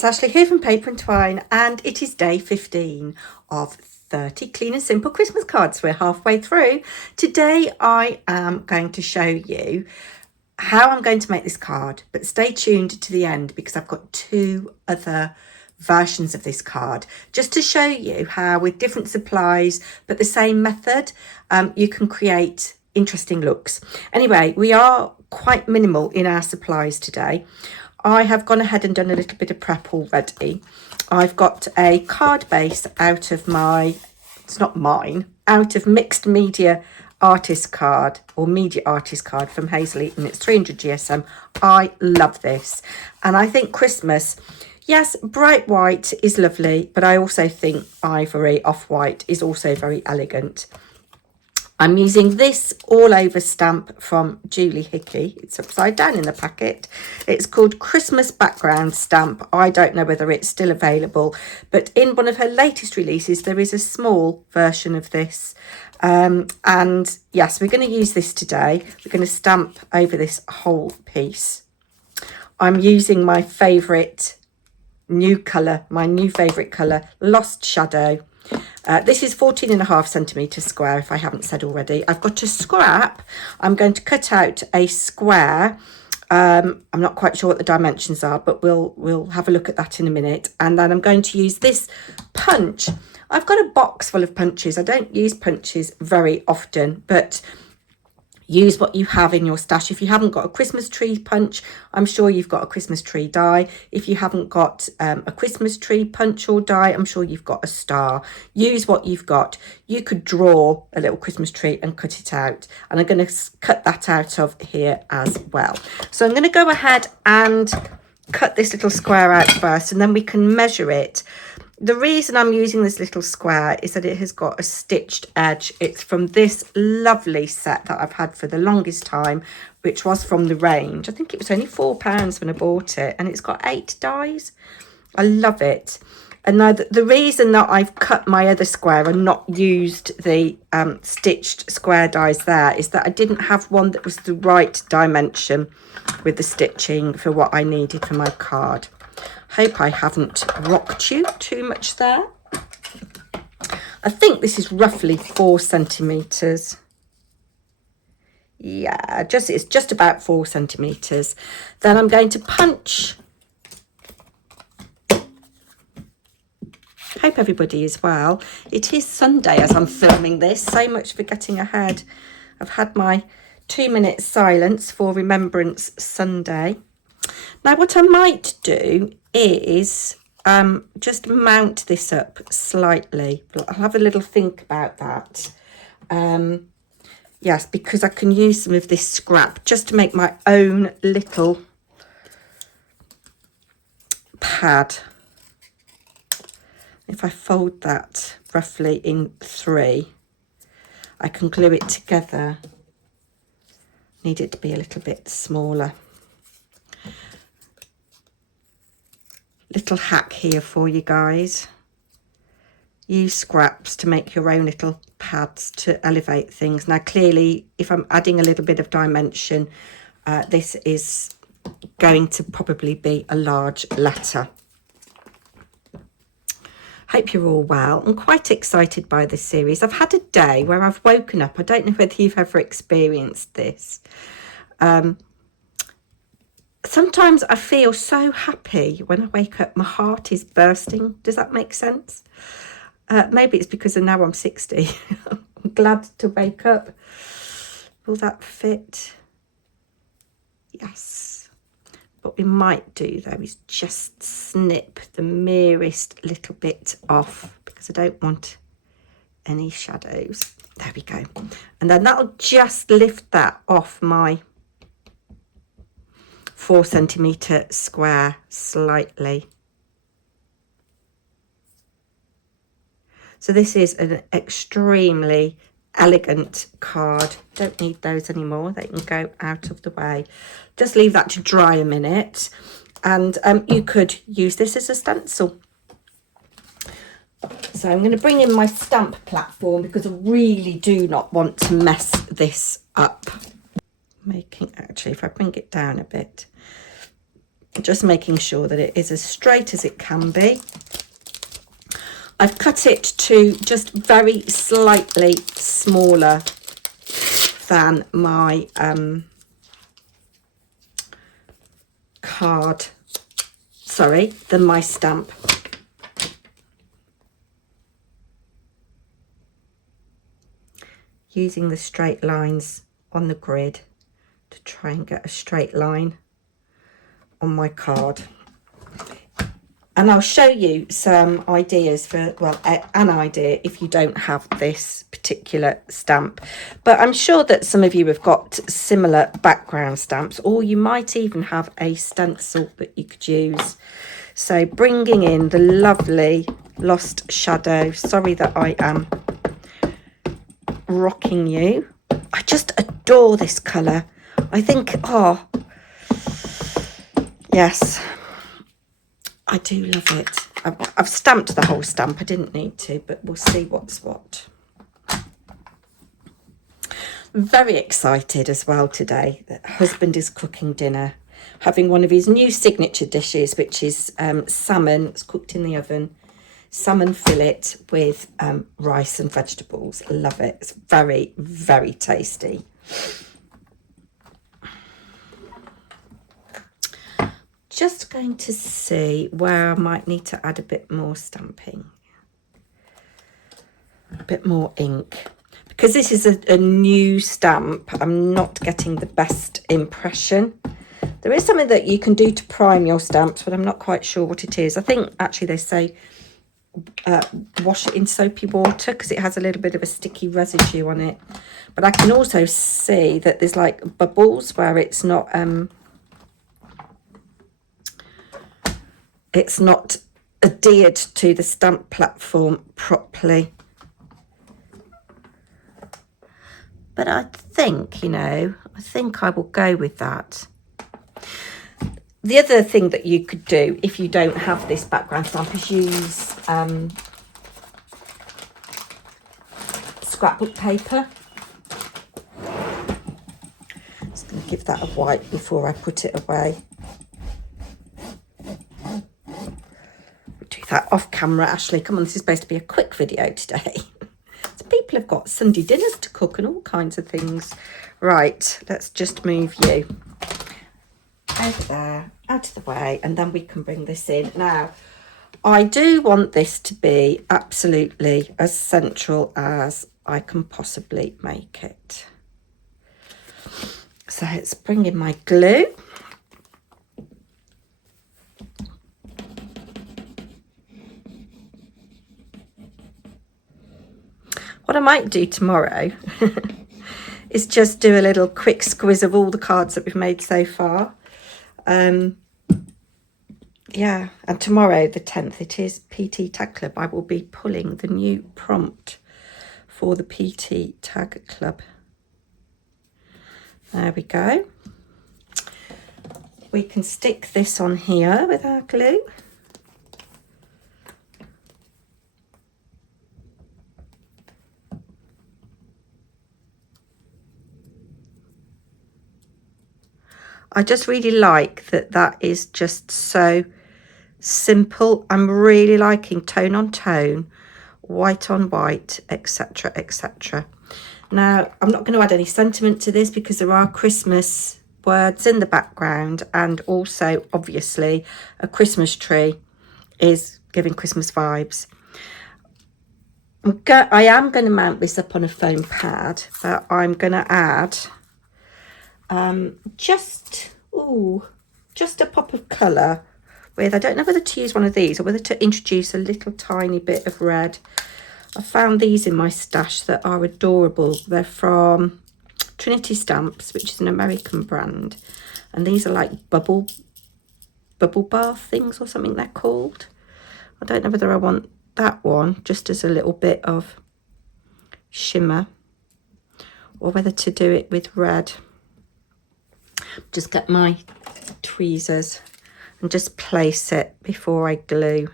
it's Ashley here from Paper and Twine, and it is day 15 of 30 clean and simple Christmas cards. We're halfway through. Today I am going to show you how I'm going to make this card, but stay tuned to the end because I've got two other versions of this card just to show you how, with different supplies but the same method, you can create interesting looks. Anyway, we are quite minimal in our supplies today. I have gone ahead and done a little bit of prep already. I've got a card base out of it's not mine, out of Mixed Media Artist Card or Media Artist Card from Hazel Eaton. It's 300 GSM. I love this. And I think Christmas, yes, bright white is lovely, but I also think ivory off-white is also very elegant. I'm using this all over stamp from Julie Hickey. It's upside down in the packet. It's called Christmas Background Stamp. I don't know whether it's still available, but in one of her latest releases, there is a small version of this. And yes, we're going to use this today. We're going to stamp over this whole piece. I'm using my favourite new colour, Lost Shadow. This is 14.5 centimetres square, if I haven't said already. I've got a scrap. I'm going to cut out a square. I'm not quite sure what the dimensions are, but we'll have a look at that in a minute. And then I'm going to use this punch. I've got a box full of punches. I don't use punches very often, but use what you have in your stash. If you haven't got a Christmas tree punch, I'm sure you've got a Christmas tree die. If you haven't got a Christmas tree punch or die, I'm sure you've got a star. Use what you've got. You could draw a little Christmas tree and cut it out. And I'm going to cut that out of here as well. So I'm going to go ahead and cut this little square out first, and then we can measure it. The reason I'm using this little square is that it has got a stitched edge. It's from this lovely set that I've had for the longest time, which was from the range. I think it was only £4 when I bought it, and it's got 8 dies. I love it. And now the reason that I've cut my other square and not used the stitched square dies there is that I didn't have one that was the right dimension with the stitching for what I needed for my card. Hope I haven't rocked you too much there. I think this is roughly 4 centimetres. Yeah, it's just about 4 centimetres. Then I'm going to punch. Hope everybody is well. It is Sunday as I'm filming this. So much for getting ahead. I've had my 2-minute silence for Remembrance Sunday. Now, what I might do is just mount this up slightly. I'll have a little think about that. Yes, because I can use some of this scrap just to make my own little pad. If I fold that roughly in 3, I can glue it together. Need it to be a little bit smaller. Little hack here for you guys. Use scraps to make your own little pads to elevate things. Now clearly, if I'm adding a little bit of dimension, this is going to probably be a large letter. Hope you're all well. I'm quite excited by this series. I've had a day where I've woken up. I don't know whether you've ever experienced this. Sometimes I feel so happy when I wake up. My heart is bursting. Does that make sense? Maybe it's because now I'm 60. I'm glad to wake up. Will that fit? Yes. What we might do, though, is just snip the merest little bit off because I don't want any shadows. There we go. And then that'll just lift that off my 4 centimetre square slightly. So this is an extremely elegant card. Don't need those anymore. They can go out of the way. Just leave that to dry a minute. And you could use this as a stencil. So I'm going to bring in my stamp platform because I really do not want to mess this up. Actually, if I bring it down a bit, just making sure that it is as straight as it can be. I've cut it to just very slightly smaller than my than my stamp. Using the straight lines on the grid to try and get a straight line on my card. And I'll show you some ideas for, well, an idea if you don't have this particular stamp. But I'm sure that some of you have got similar background stamps, or you might even have a stencil that you could use. So bringing in the lovely Lost Shadow. Sorry that I am rocking you. I just adore this colour. I think, oh, yes, I do love it. I've stamped the whole stamp. I didn't need to, but we'll see what's what. Very excited as well today that husband is cooking dinner, having one of his new signature dishes, which is salmon. It's cooked in the oven. Salmon fillet with rice and vegetables. Love it. It's very, very tasty. Just going to see where I might need to add a bit more stamping, a bit more ink, because this is a new stamp. I'm not getting the best impression. There is something that you can do to prime your stamps, but I'm not quite sure what it is. I think actually they say wash it in soapy water because it has a little bit of a sticky residue on it. But I can also see that there's like bubbles where it's not adhered to the stamp platform properly. But I think, I think I will go with that. The other thing that you could do if you don't have this background stamp is use scrapbook paper. Just going to give that a wipe before I put it away. Do that off camera, Ashley. Come on, this is supposed to be a quick video today. So people have got Sunday dinners to cook and all kinds of things. Right, let's just move you over there, out of the way, and then we can bring this in. Now, I do want this to be absolutely as central as I can possibly make it. So let's bring in my glue. What I might do tomorrow is just do a little quick squiz of all the cards that we've made so far. Yeah, and tomorrow the 10th, it is PT Tag Club. I will be pulling the new prompt for the PT Tag Club. There we go. We can stick this on here with our glue. I just really like that is just so simple. I'm really liking tone on tone, white on white, etc, etc. Now, I'm not going to add any sentiment to this because there are Christmas words in the background, and also obviously a Christmas tree is giving Christmas vibes. I am going to mount this up on a foam pad, but I'm going to add just a pop of colour with, I don't know whether to use one of these or whether to introduce a little tiny bit of red. I found these in my stash that are adorable. They're from Trinity Stamps, which is an American brand, and these are like bubble bath things or something they're called. I don't know whether I want that one just as a little bit of shimmer or whether to do it with red. Just get my tweezers and just place it before I glue.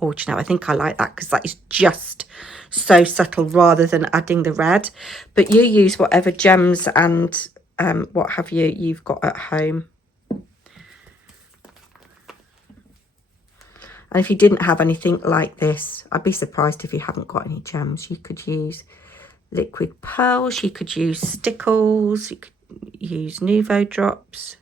Oh, do you know, I think I like that because that is just so subtle rather than adding the red. But you use whatever gems and what have you've got at home. And if you didn't have anything like this, I'd be surprised if you haven't got any gems. You could use liquid pearls, you could use stickles, you could use Nouveau drops.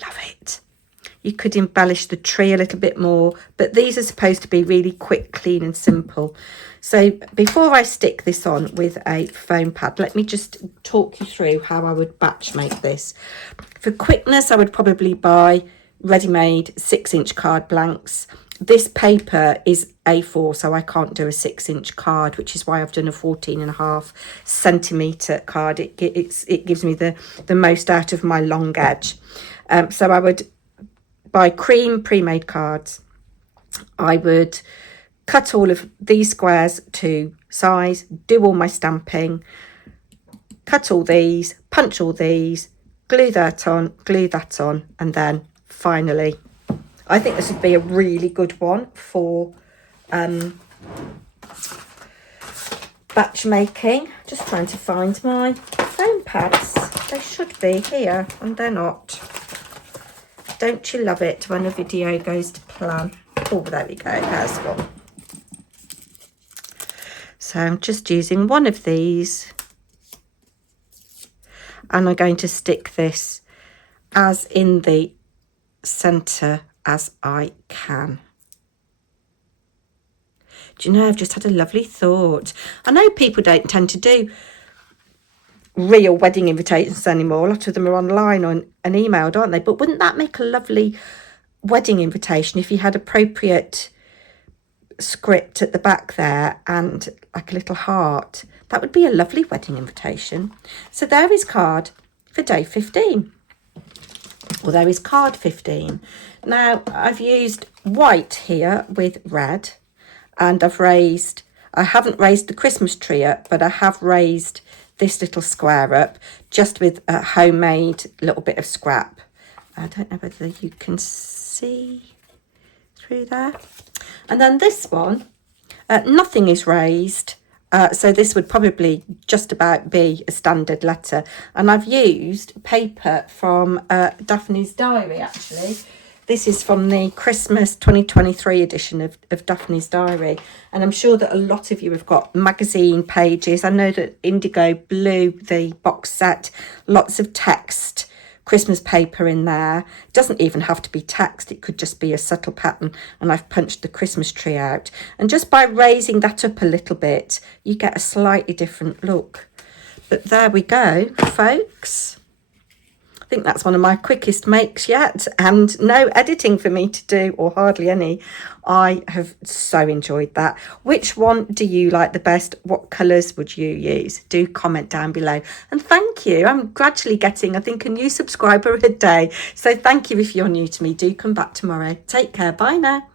Love it. You could embellish the tree a little bit more, but these are supposed to be really quick, clean and simple. So before I stick this on with a foam pad, let me just talk you through how I would batch make this. For quickness, I would probably buy ready-made 6-inch card blanks. This paper is A4, so I can't do a 6-inch card, which is why I've done a 14.5 centimetre card. It gives me the most out of my long edge. So I would buy cream pre-made cards. I would cut all of these squares to size, do all my stamping, cut all these, punch all these, glue that on, and then finally, I think this would be a really good one for batch making. Just trying to find my foam pads. They should be here and they're not. Don't you love it when a video goes to plan? Oh, there we go, there's one. So I'm just using one of these and I'm going to stick this as in the centre as I can. Do you know, I've just had a lovely thought. I know people don't tend to do real wedding invitations anymore. A lot of them are online and emailed, aren't they? But wouldn't that make a lovely wedding invitation if you had appropriate script at the back there and like a little heart? That would be a lovely wedding invitation. So there is card for day 15. Well, there is card 15. Now I've used white here with red, and I haven't raised the Christmas tree up, but I have raised this little square up just with a homemade little bit of scrap. I don't know whether you can see through there. And then this one, nothing is raised. So this would probably just about be a standard letter. And I've used paper from Daphne's Diary, actually. This is from the Christmas 2023 edition of Daphne's Diary. And I'm sure that a lot of you have got magazine pages. I know that Indigo Blue, the box set, lots of text, Christmas paper in there. It doesn't even have to be text. It could just be a subtle pattern. And I've punched the Christmas tree out. And just by raising that up a little bit, you get a slightly different look. But there we go, folks. I think that's one of my quickest makes yet, and no editing for me to do, or hardly any. I have so enjoyed that. Which one do you like the best? What colours would you use? Do comment down below. And thank you. I'm gradually getting, I think, a new subscriber a day. So thank you if you're new to me. Do come back tomorrow. Take care. Bye now.